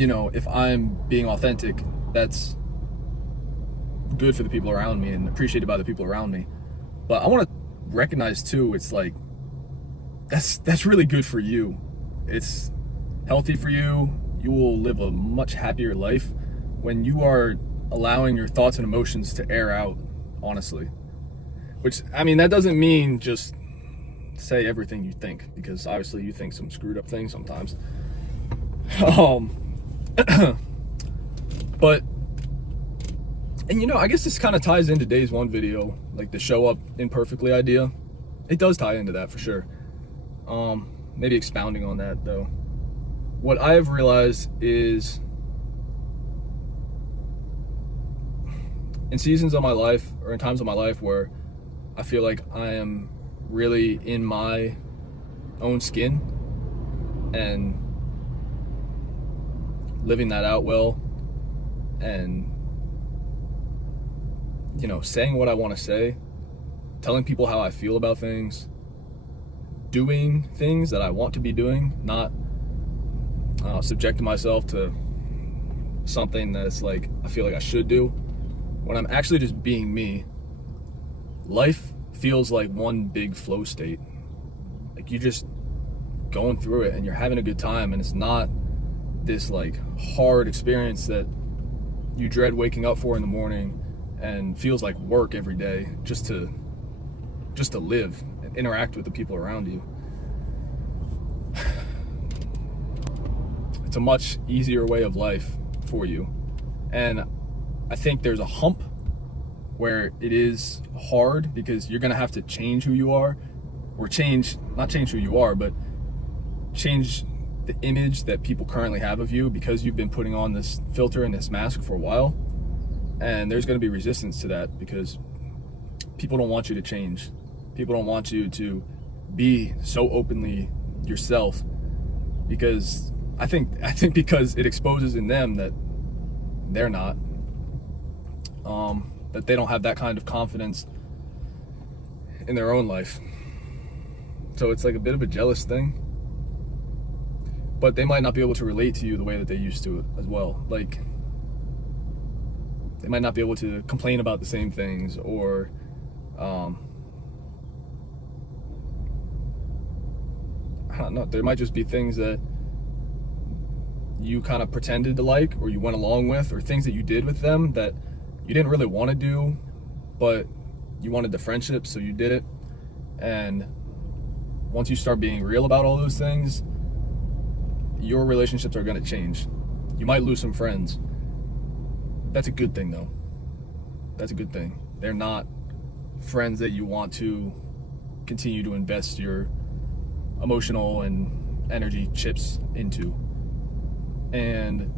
if I'm being authentic, that's good for the people around me and appreciated by the people around me. But I want to recognize too, it's like that's really good for you. It's healthy for you. You will live a much happier life when you are allowing your thoughts and emotions to air out honestly. Which, I mean, that doesn't mean just say everything you think, because obviously you think some screwed up things sometimes. But, and I guess this kind of ties into today's one video, like the show up imperfectly idea. It does tie into that for sure. Maybe expounding on that though. What I have realized is in seasons of my life, or in times of my life where I feel like I am really in my own skin and living that out well, and saying what I want to say, telling people how I feel about things, doing things that I want to be doing, not subjecting myself to something that's like I feel like I should do. When I'm actually just being me, life feels like one big flow state. Like you're just going through it and you're having a good time, and it's not this like hard experience that you dread waking up for in the morning and feels like work every day just to live and interact with the people around you. It's a much easier way of life for you. And I think there's a hump where it is hard because you're gonna have to change who you are, or not change who you are, but change the image that people currently have of you, because you've been putting on this filter and this mask for a while. And there's gonna be resistance to that because people don't want you to change. People don't want you to be so openly yourself, because I think because it exposes in them that they're not, that they don't have that kind of confidence in their own life. So it's like a bit of a jealous thing, but they might not be able to relate to you the way that they used to as well. Like they might not be able to complain about the same things, or I don't know, there might just be things that you kind of pretended to like, or you went along with, or things that you did with them that you didn't really want to do, but you wanted the friendship, so you did it. And once you start being real about all those things, your relationships are going to change. You might lose some friends. That's a good thing though. That's a good thing. They're not friends that you want to continue to invest your emotional and energy chips into. And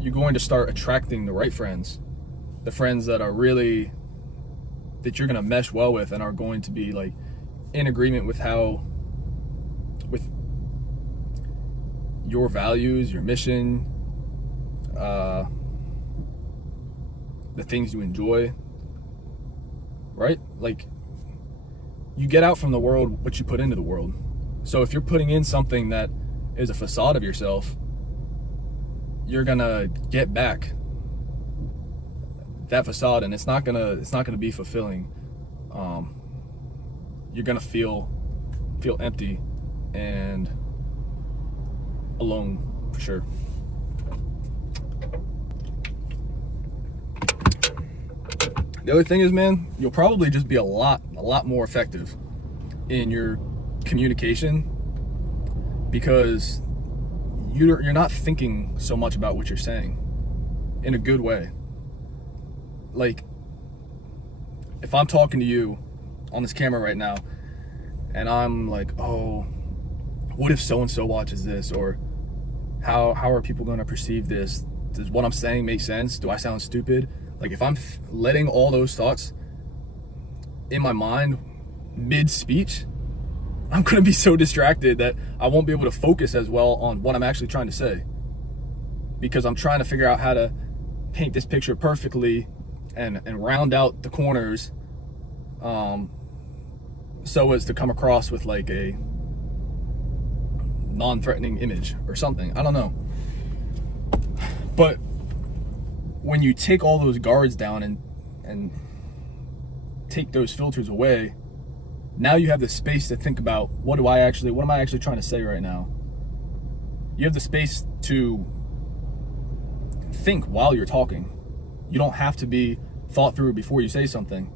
you're going to start attracting the right friends, the friends that are really, that you're going to mesh well with and are going to be like in agreement with with your values, your mission, the things you enjoy, right? Like you get out from the world what you put into the world. So if you're putting in something that is a facade of yourself, you're gonna get back that facade, and it's not gonna be fulfilling. You're gonna feel empty and alone for sure. The other thing is, man, you'll probably just be a lot more effective in your communication because you're not thinking so much about what you're saying in a good way. Like, if I'm talking to you on this camera right now and I'm like, oh, what if so-and-so watches this? Or how are people going to perceive this? Does what I'm saying make sense? Do I sound stupid? Like, if I'm letting all those thoughts in my mind mid-speech, I'm going to be so distracted that I won't be able to focus as well on what I'm actually trying to say, because I'm trying to figure out how to paint this picture perfectly and round out the corners so as to come across with like a non-threatening image or something. I don't know. But when you take all those guards down and take those filters away, now you have the space to think about, what am I actually trying to say right now? You have the space to think while you're talking. You don't have to be thought through before you say something.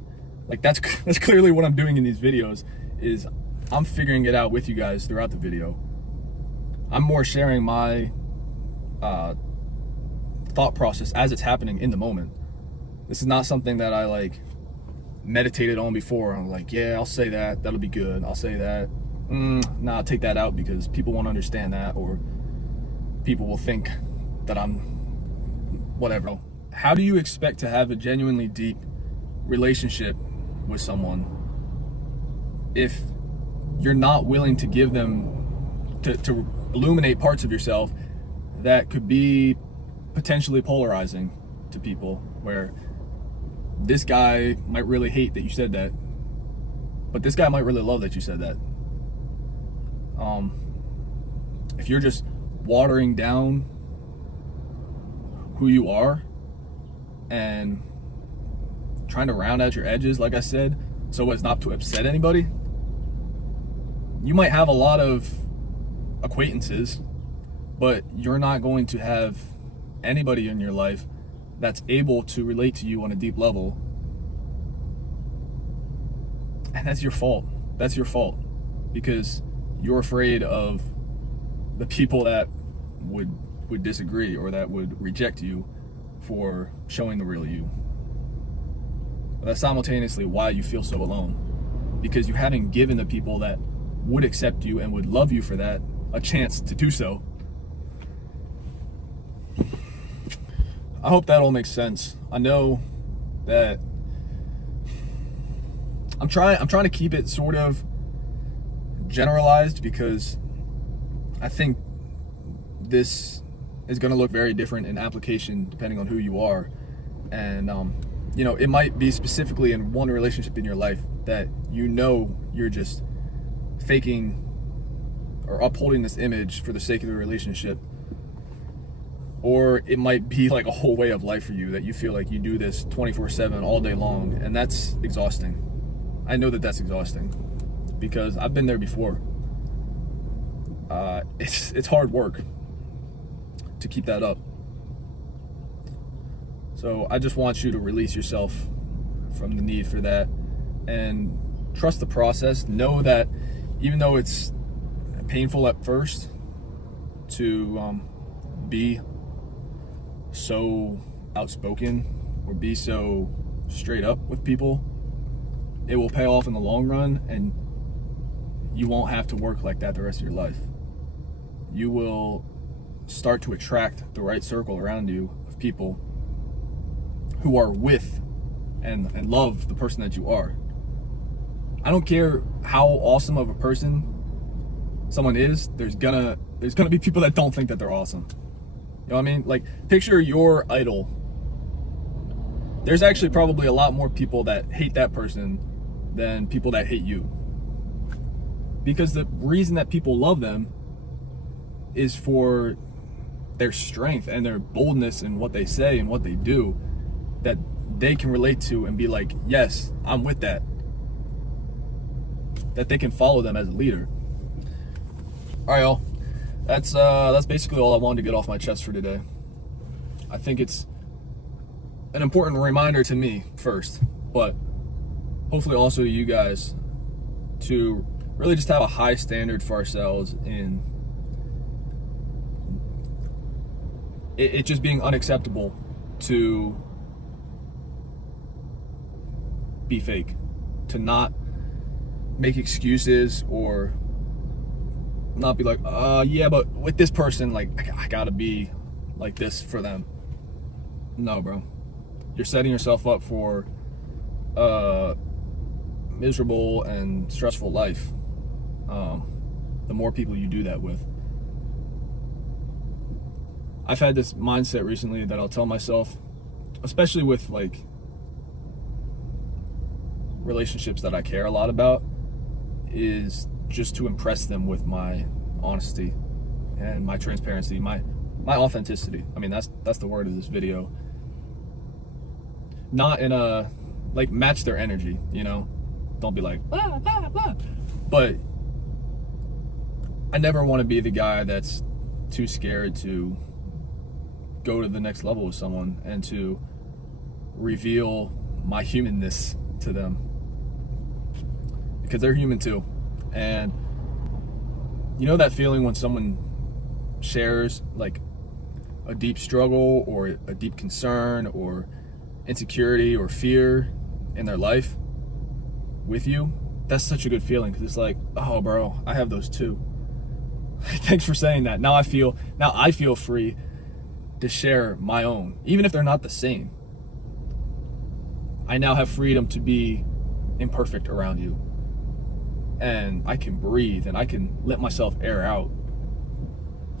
Like that's clearly what I'm doing in these videos, is I'm figuring it out with you guys throughout the video. I'm more sharing my thought process as it's happening in the moment. This is not something that I like meditated on before. I'm like, yeah, I'll say that, that'll be good. I'll say that. Nah, I'll take that out because people won't understand that, or people will think that I'm whatever. How do you expect to have a genuinely deep relationship with someone if you're not willing to give them, to illuminate parts of yourself that could be potentially polarizing to people, where this guy might really hate that you said that, but this guy might really love that you said that. If you're just watering down who you are and trying to round out your edges, like I said, so as not to upset anybody, you might have a lot of acquaintances, but you're not going to have anybody in your life that's able to relate to you on a deep level. And that's your fault. That's your fault, because you're afraid of the people that would disagree or that would reject you for showing the real you. But that's simultaneously why you feel so alone, because you haven't given the people that would accept you and would love you for that a chance to do so. I hope that all makes sense. I know that I'm trying to keep it sort of generalized, because I think this is going to look very different in application depending on who you are. And you know, it might be specifically in one relationship in your life that you're just faking or upholding this image for the sake of the relationship. Or it might be like a whole way of life for you, that you feel like you do this 24/7 all day long, and that's exhausting. I know that that's exhausting because I've been there before. It's hard work to keep that up. So I just want you to release yourself from the need for that and trust the process. Know that even though it's painful at first to be so outspoken or be so straight up with people, it will pay off in the long run, and you won't have to work like that the rest of your life. You will start to attract the right circle around you of people who are with and love the person that you are. I don't care how awesome of a person someone is, there's gonna be people that don't think that they're awesome. You know what I mean? Like, picture your idol. There's actually probably a lot more people that hate that person than people that hate you. Because the reason that people love them is for their strength and their boldness in what they say and what they do, that they can relate to and be like, yes, I'm with that. That they can follow them as a leader. All right, y'all. That's basically all I wanted to get off my chest for today. I think it's an important reminder to me first, but hopefully also to you guys, to really just have a high standard for ourselves in it just being unacceptable to be fake, to not make excuses or not be like, yeah, but with this person, like, I gotta be like this for them. No, bro. You're setting yourself up for a miserable and stressful life. The more people you do that with. I've had this mindset recently that I'll tell myself, especially with like relationships that I care a lot about, is just to impress them with my honesty and my transparency, my my authenticity. I mean, that's the word of this video. Not in a, like, match their energy, you know? Don't be like, blah, blah, blah. But I never want to be the guy that's too scared to go to the next level with someone and to reveal my humanness to them, because they're human too. And you know that feeling when someone shares like a deep struggle or a deep concern or insecurity or fear in their life with you? That's such a good feeling, because it's like, oh bro, I have those too. Thanks for saying that. Now I feel free to share my own, even if they're not the same. I now have freedom to be imperfect around you, and I can breathe and I can let myself air out